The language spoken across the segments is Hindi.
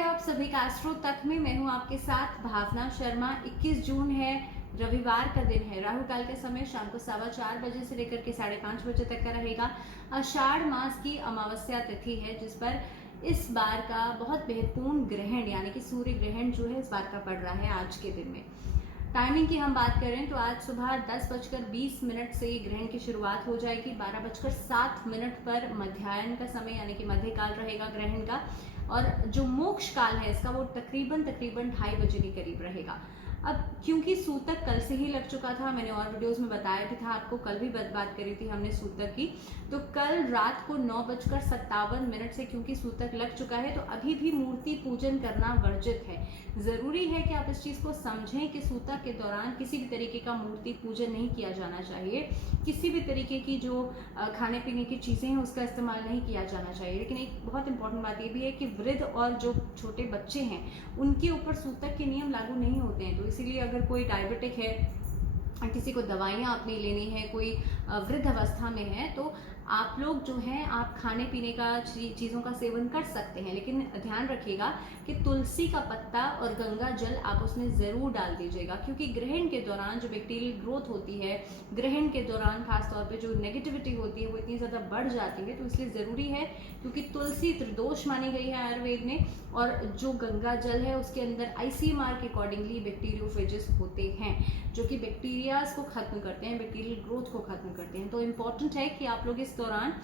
है आप सभी का एस्ट्रो तक में। मैं हूं आपके साथ भावना शर्मा। 21 जून है, रविवार का दिन है। राहु काल का समय शाम को 4:15 बजे से लेकर के 5:30 बजे तक का रहेगा। आषाढ़ मास की अमावस्या तिथि है, जिस पर इस बार का बहुत महत्वपूर्ण ग्रहण यानी कि सूर्य ग्रहण जो है इस बार का पड़ रहा है आज के दिन में। टाइमिंग की हम बात करें तो आज सुबह 10:20 से ग्रहण की शुरुआत हो जाएगी। 12:07 पर मध्याह्न का समय यानी कि मध्यकाल रहेगा ग्रहण का, और जो मोक्ष काल है इसका वो तकरीबन 2:30 के करीब रहेगा। अब क्योंकि सूतक कल से ही लग चुका था, मैंने और वीडियोस में बताया भी था आपको, कल भी बात करी थी हमने सूतक की, तो कल रात को 9:57 से क्योंकि सूतक लग चुका है तो अभी भी मूर्ति पूजन करना वर्जित है। जरूरी है कि आप इस चीज को समझें कि सूतक के दौरान किसी भी तरीके का मूर्ति पूजन नहीं किया जाना चाहिए। किसी भी तरीके की जो खाने पीने की चीजें हैं उसका इस्तेमाल नहीं किया जाना चाहिए। लेकिन एक बहुत इंपॉर्टेंट बात यह भी है कि वृद्ध और जो छोटे बच्चे हैं उनके ऊपर सूतक के नियम लागू नहीं होते हैं। तो इसीलिए अगर कोई डायबिटिक है, किसी को दवाइयाँ अपनी लेनी है, कोई वृद्ध अवस्था में है, तो आप लोग जो हैं आप खाने पीने का चीज़ों का सेवन कर सकते हैं, लेकिन ध्यान रखिएगा कि तुलसी का पत्ता और गंगा जल आप उसमें ज़रूर डाल दीजिएगा। क्योंकि ग्रहण के दौरान जो बैक्टीरियल ग्रोथ होती है, ग्रहण के दौरान खासतौर पे जो नेगेटिविटी होती है वो इतनी ज़्यादा बढ़ जाती है, तो इसलिए ज़रूरी है, क्योंकि तुलसी त्रिदोष मानी गई है आयुर्वेद में, और जो गंगा जल है उसके अंदर ICMR के अकॉर्डिंगली बैक्टीरियोफेजेस होते हैं जो कि बैक्टीरियाज को खत्म करते हैं, बैक्टीरियल ग्रोथ को खत्म करते हैं। तो इम्पॉर्टेंट है कि आप लोग इस दौरान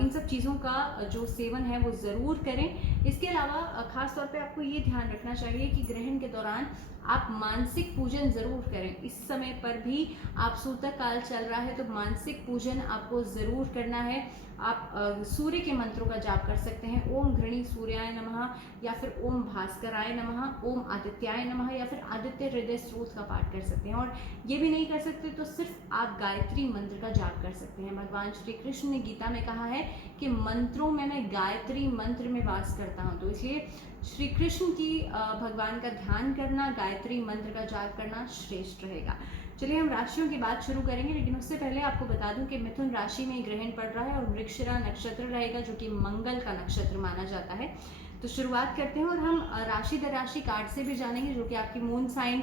इन सब चीज़ों का जो सेवन है वो ज़रूर करें। इसके अलावा खास तौर पे आपको ये ध्यान रखना चाहिए कि ग्रहण के दौरान आप मानसिक पूजन ज़रूर करें। इस समय पर भी आप सूतक काल चल रहा है तो मानसिक पूजन आपको ज़रूर करना है। आप सूर्य के मंत्रों का जाप कर सकते हैं, ओम घृणी सूर्याय नमः, या फिर ओम भास्कराय नमः, ओम आदित्याय नमः, या फिर आदित्य हृदय स्त्रोत का पाठ कर सकते हैं। और ये भी नहीं कर सकते तो सिर्फ आप गायत्री मंत्र का जाप कर सकते हैं। भगवान श्री कृष्ण ने गीता में कहा है कि मंत्रों में मैं गायत्री मंत्र में वास करता हूँ, तो इसलिए श्री कृष्ण की भगवान का ध्यान करना, गायत्री मंत्र का जाप करना श्रेष्ठ रहेगा। चलिए हम राशियों की बात शुरू करेंगे, लेकिन उससे पहले आपको बता दूं कि मिथुन राशि में ग्रहण पड़ रहा है और मृगशिरा नक्षत्र रहेगा जो कि मंगल का नक्षत्र माना जाता है। तो शुरुआत करते हैं और हम राशि दर राशि कार्ड से भी जानेंगे जो कि आपकी मून साइन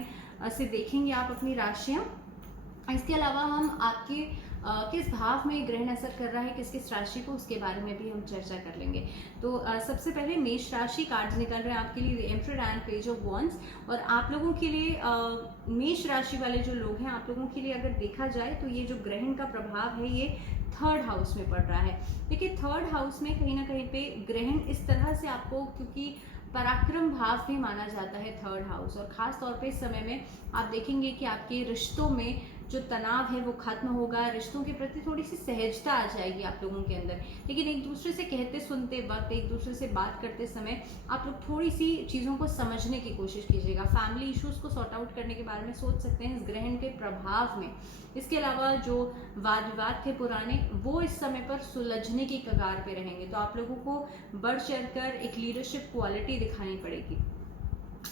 से देखेंगे आप अपनी राशियां। इसके अलावा हम आपके किस भाव में ग्रहण असर कर रहा है किस किस राशि को, उसके बारे में भी हम चर्चा कर लेंगे। तो सबसे पहले मेष राशि कार्ड्स निकल रहे हैं आपके लिए, emperor and page of wands. और आप लोगों के लिए मेष राशि वाले जो लोग हैं, आप लोगों के लिए अगर देखा जाए तो ये जो ग्रहण का प्रभाव है ये 3rd हाउस में पड़ रहा है। देखिए 3rd हाउस में कहीं ना कहीं पे ग्रहण इस तरह से आपको, क्योंकि पराक्रम भाव भी माना जाता है 3rd हाउस, और खास तौर पे इस समय में आप देखेंगे कि आपके रिश्तों में जो तनाव है वो खत्म होगा, रिश्तों के प्रति थोड़ी सी सहजता आ जाएगी आप लोगों के अंदर। लेकिन एक दूसरे से कहते सुनते वक्त, एक दूसरे से बात करते समय आप लोग थोड़ी सी चीज़ों को समझने की कोशिश कीजिएगा। फैमिली इश्यूज को सॉर्ट आउट करने के बारे में सोच सकते हैं इस ग्रहण के प्रभाव में। इसके अलावा जो वाद विवाद थे पुराने, वो इस समय पर सुलझने की कगार पे रहेंगे, तो आप लोगों को बढ़ चढ़कर एक लीडरशिप क्वालिटी दिखानी पड़ेगी।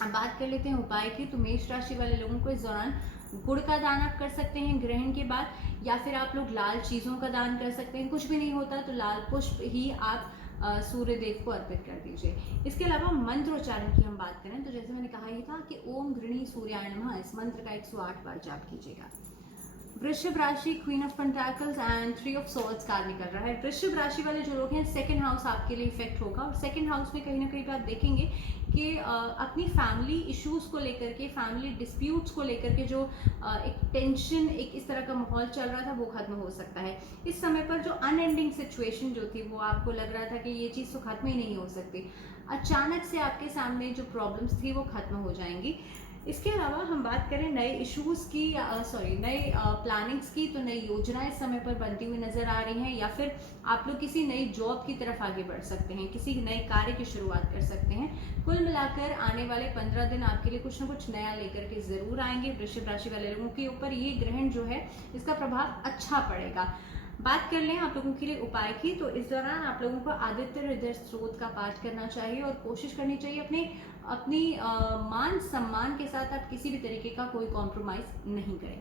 अब बात कर लेते हैं उपाय की। तो मेष राशि वाले लोगों को इस दौरान गुड़ का दान आप कर सकते हैं ग्रहण के बाद, या फिर आप लोग लाल चीज़ों का दान कर सकते हैं। कुछ भी नहीं होता तो लाल पुष्प ही आप सूर्य देव को अर्पित कर दीजिए। इसके अलावा मंत्रोच्चारण की हम बात करें तो जैसे मैंने कहा ही था कि ओम घृणी सूर्याय नमः, इस मंत्र का 108 बार जाप कीजिएगा। वृषभ राशि, queen of pentacles and 3 of swords card निकल रहा है। वृषभ राशि वाले जो लोग हैं 2nd हाउस आपके लिए इफेक्ट होगा, और 2nd हाउस में कहीं ना कहीं पे आप देखेंगे कि अपनी फैमिली इश्यूज को लेकर के, फैमिली डिस्प्यूट्स को लेकर के जो एक टेंशन, एक इस तरह का माहौल चल रहा था वो खत्म हो सकता है। इस समय पर जो अनएंडिंग सिचुएशन जो थी वो आपको लग रहा था कि ये चीज़ तो खत्म ही नहीं हो सकती, अचानक से आपके सामने जो प्रॉब्लम्स थी वो खत्म हो जाएंगी। इसके अलावा हम बात करें नए इश्यूज की, नए प्लानिंग्स की, तो नई योजनाएं समय पर बनती हुई नजर आ रही हैं, या फिर आप लोग किसी नई जॉब की तरफ आगे बढ़ सकते हैं, किसी नए कार्य की शुरुआत कर सकते हैं। कुल मिलाकर आने वाले 15 दिन आपके लिए कुछ ना कुछ नया लेकर के जरूर आएंगे। वृषभ राशि वाले लोगों के ऊपर ये ग्रहण जो है इसका प्रभाव अच्छा पड़ेगा। बात कर लें आप लोगों के लिए उपाय की, तो इस दौरान आप लोगों को आदित्य हृदय स्त्रोत का पाठ करना चाहिए और कोशिश करनी चाहिए अपनी मान सम्मान के साथ आप किसी भी तरीके का कोई कॉम्प्रोमाइज नहीं करें।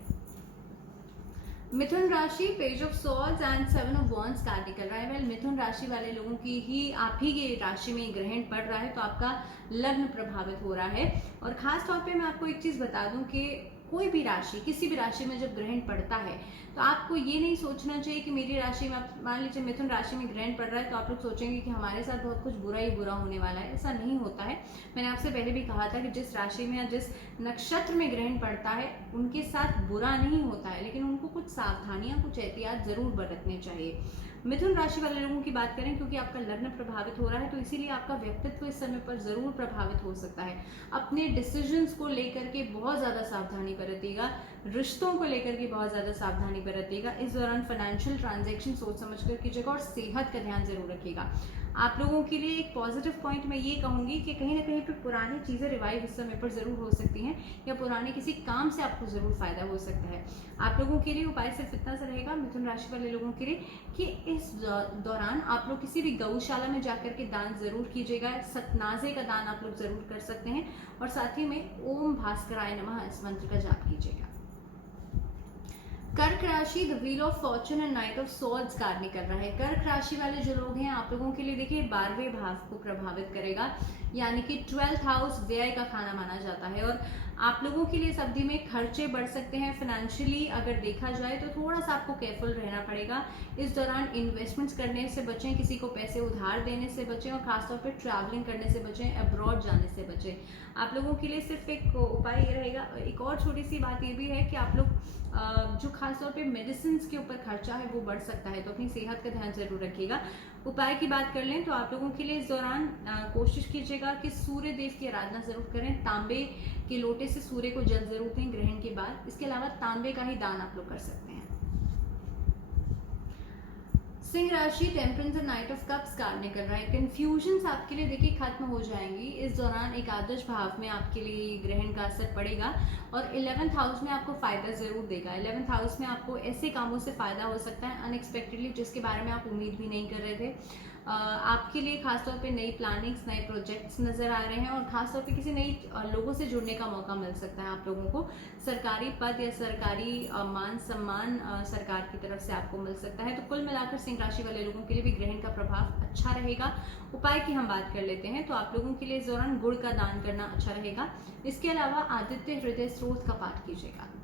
मिथुन राशि page of swords and seven of wands card निकल रहा है। वेल मिथुन राशि वाले लोगों की ही आप ही की राशि में ग्रहण पड़ रहा है, तो आपका लग्न प्रभावित हो रहा है। और खास तौर पे मैं आपको एक चीज बता दूं कि कोई भी राशि, किसी भी राशि में जब ग्रहण पड़ता है तो आपको ये नहीं सोचना चाहिए कि मेरी राशि में, मान लीजिए मिथुन राशि में ग्रहण पड़ रहा है तो आप लोग सोचेंगे कि हमारे साथ बहुत कुछ बुरा ही बुरा होने वाला है। ऐसा नहीं होता है। मैंने आपसे पहले भी कहा था कि जिस राशि में या जिस नक्षत्र में ग्रहण पड़ता है उनके साथ बुरा नहीं होता है, लेकिन उनको कुछ सावधानियां, कुछ एहतियात जरूर बरतने चाहिए। मिथुन राशि वाले लोगों की बात करें, क्योंकि आपका लग्न प्रभावित हो रहा है तो इसीलिए आपका व्यक्तित्व इस समय पर जरूर प्रभावित हो सकता है। अपने डिसीजंस को लेकर के बहुत ज्यादा सावधानी बरतिएगा, रिश्तों को लेकर के बहुत ज्यादा सावधानी बरतिएगा। इस दौरान फाइनेंशियल ट्रांजैक्शन सोच समझ कर कीजिएगा और सेहत का ध्यान जरूर रखिएगा। आप लोगों के लिए एक पॉजिटिव पॉइंट मैं ये कहूंगी कि कहीं ना कहीं पे पुरानी चीजें रिवाइव इस समय पर जरूर हो सकती हैं, या पुराने किसी काम से आपको जरूर फायदा हो सकता है। आप लोगों के लिए उपाय सिर्फ इतना सा रहेगा मिथुन राशि वाले लोगों के लिए कि इस दौरान आप लोग किसी भी गौशाला में जाकर के दान जरूर कीजिएगा। सतनाजे का दान आप लोग जरूर कर सकते हैं, और साथ ही में ओम भास्कराय नमः इस मंत्र का जाप कीजिएगा। कर्क राशि the wheel of Fortune and night of swords card निकल रहा है। कर्क राशि वाले जो लोग हैं, आप लोगों के लिए देखिए 12वें भाव को प्रभावित करेगा, यानी कि 12th हाउस व्यय का खाना माना जाता है। और आप लोगों के लिए इस अवधि में खर्चे बढ़ सकते हैं। फाइनेंशियली अगर देखा जाए तो थोड़ा सा आपको केयरफुल रहना पड़ेगा। इस दौरान इन्वेस्टमेंट्स करने से बचें, किसी को पैसे उधार देने से बचें, और खासतौर पर ट्रैवलिंग करने से बचें, अब्रॉड जाने से बचें। आप लोगों के लिए सिर्फ एक उपाय ये रहेगा। एक और छोटी सी बात ये भी है कि आप लोग जो खासतौर पे मेडिसिन के ऊपर खर्चा है वो बढ़ सकता है, तो अपनी सेहत का ध्यान जरूर रखिएगा। उपाय की बात कर लें तो आप लोगों के लिए इस दौरान कोशिश कीजिएगा कि सूर्य देव की आराधना जरूर करें। तांबे के लोटे से सूर्य को जल जरूर दें ग्रहण के बाद। इसके अलावा तांबे का ही दान आप लोग कर सकते हैं। सिंह राशि temperance and night of cups card निकल रहा है। कंफ्यूजन्स आपके लिए देखिए खत्म हो जाएंगी। इस दौरान एकादश भाव में आपके लिए ग्रहण का असर पड़ेगा, और 11th हाउस में आपको फायदा जरूर देगा। 11th हाउस में आपको ऐसे कामों से फायदा हो सकता है अनएक्सपेक्टेडली, जिसके बारे में आप उम्मीद भी नहीं कर रहे थे। आपके लिए खासतौर पे नई प्लानिंग्स, नए प्रोजेक्ट्स नजर आ रहे हैं, और खासतौर पे किसी नई लोगों से जुड़ने का मौका मिल सकता है। आप लोगों को सरकारी पद या सरकारी मान सम्मान सरकार की तरफ से आपको मिल सकता है। तो कुल मिलाकर सिंह राशि वाले लोगों के लिए भी ग्रहण का प्रभाव अच्छा रहेगा। उपाय की हम बात कर लेते हैं तो आप लोगों के लिए इस दौरान गुड़ का दान करना अच्छा रहेगा। इसके अलावा आदित्य हृदय स्रोत का पाठ कीजिएगा।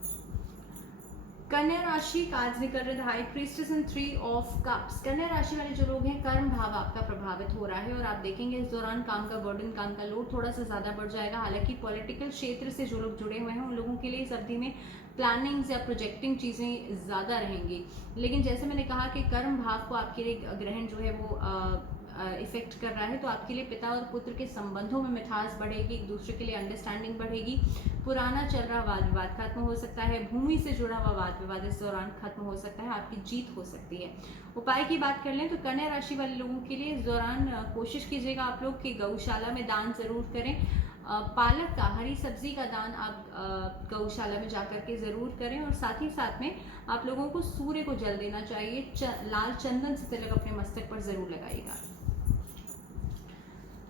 कन्या राशि कार्ड्स निकल रहे थे high priestess and 3 of cups. कन्या राशि वाले जो लोग हैं, कर्म भाव आपका प्रभावित हो रहा है, और आप देखेंगे इस दौरान काम का बर्डन, काम का लोड थोड़ा सा ज्यादा बढ़ जाएगा। हालांकि पॉलिटिकल क्षेत्र से जो लोग जुड़े हुए हैं उन लोगों के लिए इस अवधि में प्लानिंग्स या प्रोजेक्टिंग चीजें ज्यादा रहेंगी। लेकिन जैसे मैंने कहा कि कर्म भाव को आपके लिए ग्रहण जो है वो इफेक्ट कर रहा है, तो आपके लिए पिता और पुत्र के संबंधों में मिठास बढ़ेगी, एक दूसरे के लिए अंडरस्टैंडिंग बढ़ेगी। पुराना चल रहा वाद विवाद खत्म हो सकता है। भूमि से जुड़ा हुआ वाद विवाद इस दौरान खत्म हो सकता है, आपकी जीत हो सकती है। उपाय की बात कर लें तो कन्या राशि वाले लोगों के लिए इस दौरान कोशिश कीजिएगा आप लोग कि गौशाला में दान जरूर करें। पालक का, हरी सब्जी का दान आप गौशाला में जाकर के जरूर करें, और साथ ही साथ में आप लोगों को सूर्य को जल देना चाहिए। लाल चंदन से तिलक अपने मस्तक पर जरूर लगाइएगा।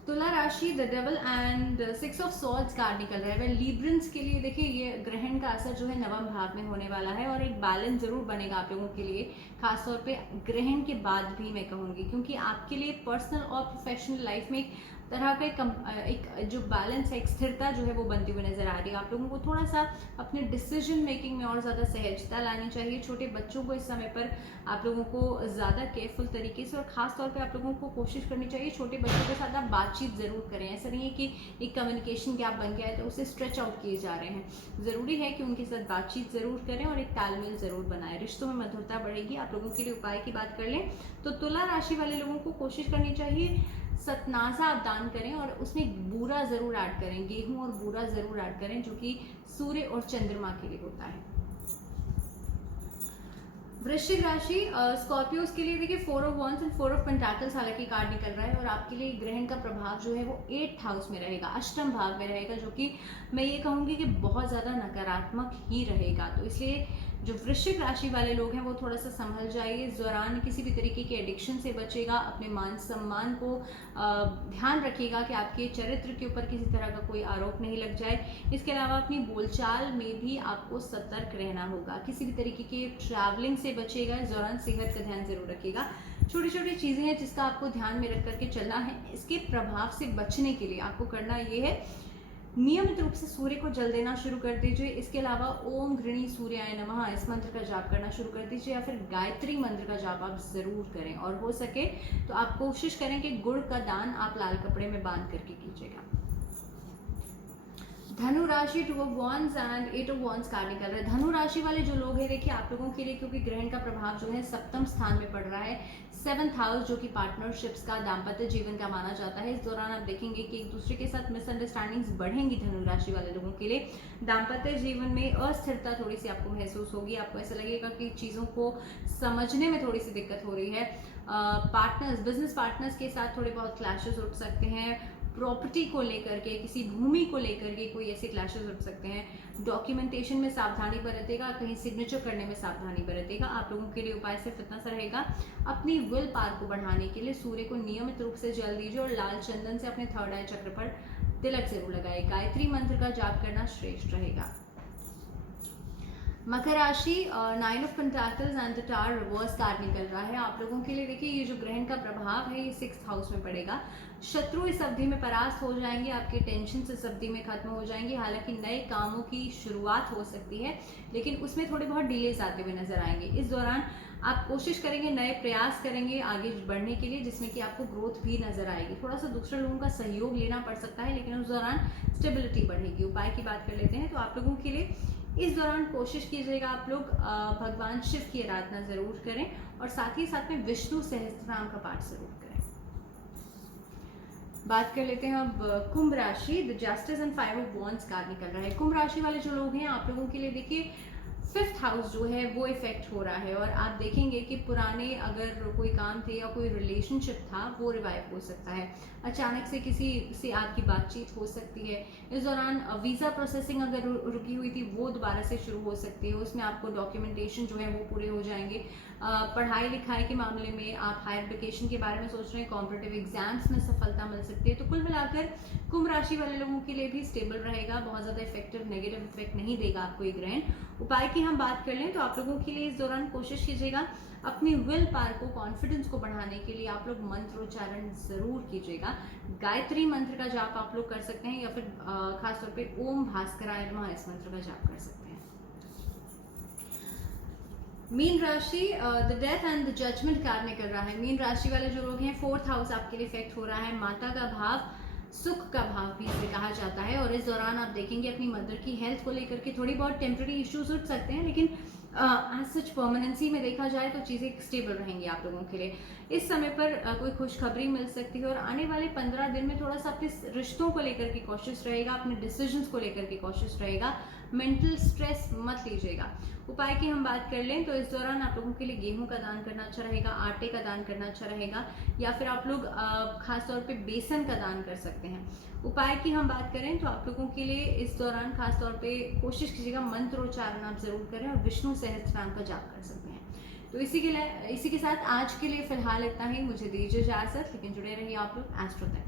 तुला राशि the devil and 6 of swords card निकल रहा है। लिब्रंस के लिए देखिए ये ग्रहण का असर जो है नवम भाव में होने वाला है, और एक बैलेंस जरूर बनेगा आप लोगों के लिए, खासतौर पे ग्रहण के बाद भी मैं कहूंगी, क्योंकि आपके लिए पर्सनल और प्रोफेशनल लाइफ में एक तरह का एक जो बैलेंस है, एक स्थिरता जो है वो बनती हुई नजर आ रही है। आप लोगों को थोड़ा सा अपने डिसीजन मेकिंग में और ज्यादा सहजता लानी चाहिए। छोटे बच्चों को इस समय पर आप लोगों को ज्यादा केयरफुल तरीके से, और खास तौर पे आप लोगों को कोशिश करनी चाहिए छोटे बच्चों के साथ आप बातचीत जरूर करें। ऐसा नहीं है कि एक कम्युनिकेशन गैप बन गया है तो उसे स्ट्रेच आउट किए जा रहे हैं। जरूरी है कि उनके साथ बातचीत जरूर करें और एक तालमेल जरूर बनाए, रिश्तों में मधुरता बढ़ेगी। आप लोगों के लिए उपाय की बात कर लें तो तुला राशि वाले लोगों को कोशिश करनी चाहिए सतनाजा आप दान करें, और उसमें बूरा जरूर ऐड करें, गेहूं और बूरा जरूर ऐड करें, जो कि सूर्य और चंद्रमा के लिए होता है। वृश्चिक राशि स्कॉर्पियोस के लिए देखिए 4 of wands and 4 of pentacles हालांकि कार्ड निकल रहा है, और आपके लिए ग्रहण का प्रभाव जो है वो 8th हाउस में रहेगा, अष्टम भाव में रहेगा, जो कि मैं ये कहूंगी कि बहुत ज्यादा नकारात्मक ही रहेगा। तो इसलिए जो वृश्चिक राशि वाले लोग हैं वो थोड़ा सा संभल जाइए। इस दौरान किसी भी तरीके के एडिक्शन से बचेगा, अपने मान सम्मान को ध्यान रखिएगा कि आपके चरित्र के ऊपर किसी तरह का कोई आरोप नहीं लग जाए। इसके अलावा अपनी बोलचाल में भी आपको सतर्क रहना होगा, किसी भी तरीके के ट्रैवलिंग से बचेगा। इस दौरान सेहत का ध्यान जरूर रखिएगा। छोटी छोटी चीजें हैं जिसका आपको ध्यान में रख करके चलना है। इसके प्रभाव से बचने के लिए आपको करना ये है, नियमित रूप से सूर्य को जल देना शुरू कर दीजिए। इसके अलावा ओम घृणी सूर्याय नमः इस मंत्र का जाप करना शुरू कर दीजिए, या फिर गायत्री मंत्र का जाप आप जरूर करें। और हो सके तो आप कोशिश करें कि गुड़ का दान आप लाल कपड़े में बांध करके कीजिएगा। धनु राशि 2 of Wands and 8 of Wands card निकल रहा है। धनु राशि वाले जो लोग हैं, देखिए आप लोगों के लिए क्योंकि ग्रहण का प्रभाव जो है सप्तम स्थान में पड़ रहा है, 7th हाउस जो कि पार्टनरशिप्स का, दाम्पत्य जीवन का माना जाता है। इस दौरान आप देखेंगे कि एक दूसरे के साथ मिसअंडरस्टैंडिंग्स बढ़ेंगी धनु राशि वाले लोगों के लिए। दाम्पत्य जीवन में अस्थिरता थोड़ी सी आपको महसूस होगी, आपको ऐसा लगेगा कि चीज़ों को समझने में थोड़ी सी दिक्कत हो रही है। पार्टनर्स, बिजनेस पार्टनर्स के साथ थोड़े बहुत क्लैशेस उठ सकते हैं। प्रॉपर्टी को लेकर के, किसी भूमि को लेकर के कोई ऐसे क्लैशेस उठ सकते हैं। डॉक्यूमेंटेशन में सावधानी बरतेगा, कहीं सिग्नेचर करने में सावधानी बरतेगा। आप लोगों के लिए उपाय सिर्फ इतना सा रहेगा, अपनी विल पावर को बढ़ाने के लिए सूर्य को नियमित रूप से जल दीजिए और लाल चंदन से अपने थर्ड आई चक्र पर तिलक जरूर लगाए। गायत्री मंत्र का जाप करना श्रेष्ठ रहेगा। मकर राशि 9 of Pentacles and the tower reverse card निकल रहा है। आप लोगों के लिए देखिए ये जो ग्रहण का प्रभाव है ये 6th हाउस में पड़ेगा। शत्रु इस अवधि में परास्त हो जाएंगे, आपके टेंशन इस अवधि में खत्म हो जाएंगे। हालांकि नए कामों की शुरुआत हो सकती है, लेकिन उसमें थोड़े बहुत डिलेज आते हुए नजर आएंगे। इस दौरान आप कोशिश करेंगे, नए प्रयास करेंगे आगे बढ़ने के लिए, जिसमें कि आपको ग्रोथ भी नजर आएगी। थोड़ा सा दूसरे लोगों का सहयोग लेना पड़ सकता है, लेकिन उस दौरान स्टेबिलिटी बढ़ेगी। उपाय की बात कर लेते हैं तो आप लोगों के लिए इस दौरान कोशिश कीजिएगा आप लोग भगवान शिव की आराधना जरूर करें और साथ ही साथ में विष्णु सहस्त्रनाम का पाठ जरूर करें। बात कर लेते हैं अब कुंभ राशि। The justice and 5 of Wands card निकल रहा है। कुंभ राशि वाले जो लोग हैं, आप लोगों के लिए देखिए 5th हाउस जो है वो इफेक्ट हो रहा है और आप देखेंगे कि पुराने अगर कोई काम थे या कोई रिलेशनशिप था वो रिवाइव हो सकता है। अचानक से किसी से आपकी बातचीत हो सकती है। इस दौरान वीज़ा प्रोसेसिंग अगर रुकी हुई थी वो दोबारा से शुरू हो सकती है। उसमें आपको डॉक्यूमेंटेशन जो है वो पूरे हो जाएंगे। पढ़ाई लिखाई के मामले में आप हायर एजुकेशन के बारे में सोच रहे हैं, कॉम्पिटिटिव एग्जाम्स में सफलता मिल सकती है। तो कुल मिलाकर कुंभ राशि वाले लोगों के लिए भी स्टेबल रहेगा, बहुत ज़्यादा इफेक्टिव नेगेटिव इफेक्ट नहीं देगा आपको ये ग्रहण। उपाय की हम बात कर लें तो आप लोगों के लिए इस दौरान कोशिश कीजिएगा अपनी विल पावर को, कॉन्फिडेंस को बढ़ाने के लिए आप लोग मंत्रोच्चारण जरूर कीजिएगा। गायत्री मंत्र का जाप आप लोग कर सकते हैं, या फिर खासतौर पे ओम भास्कराय नमः इस मंत्र का जाप कर सकते हैं। मीन राशि the death and the judgement card निकल रहा है। मीन राशि वाले जो लोग हैं 4th हाउस आपके लिए इफेक्ट हो रहा है। माता का भाव सुख का भाव भी इसे कहा जाता है और इस दौरान आप देखेंगे अपनी मदर की हेल्थ को लेकर के थोड़ी बहुत टेम्पररी इश्यूज उठ सकते हैं, लेकिन एज सच परमानेंसी में देखा जाए तो चीज़ें स्टेबल रहेंगी आप लोगों के लिए। इस समय पर कोई खुशखबरी मिल सकती है और आने वाले 15 दिन में थोड़ा सा अपने रिश्तों को लेकर के कॉशियस रहेगा, अपने डिसीजंस को लेकर के कॉशियस रहेगा। मेंटल स्ट्रेस मत लीजिएगा। उपाय की हम बात कर लें तो इस दौरान आप लोगों के लिए गेहूं का दान करना अच्छा रहेगा, आटे का दान करना अच्छा रहेगा, या फिर आप लोग खासतौर पे बेसन का दान कर सकते हैं। उपाय की हम बात करें तो आप लोगों के लिए इस दौरान खासतौर पे कोशिश कीजिएगा मंत्रोच्चारण आप जरूर करें और विष्णु सहस्त्रनाम का जाप कर सकते हैं। तो इसी के साथ आज के लिए फिलहाल इतना ही। मुझे दीजिए इजाजत, लेकिन जुड़े रहिए आप लोग एस्ट्रो तक।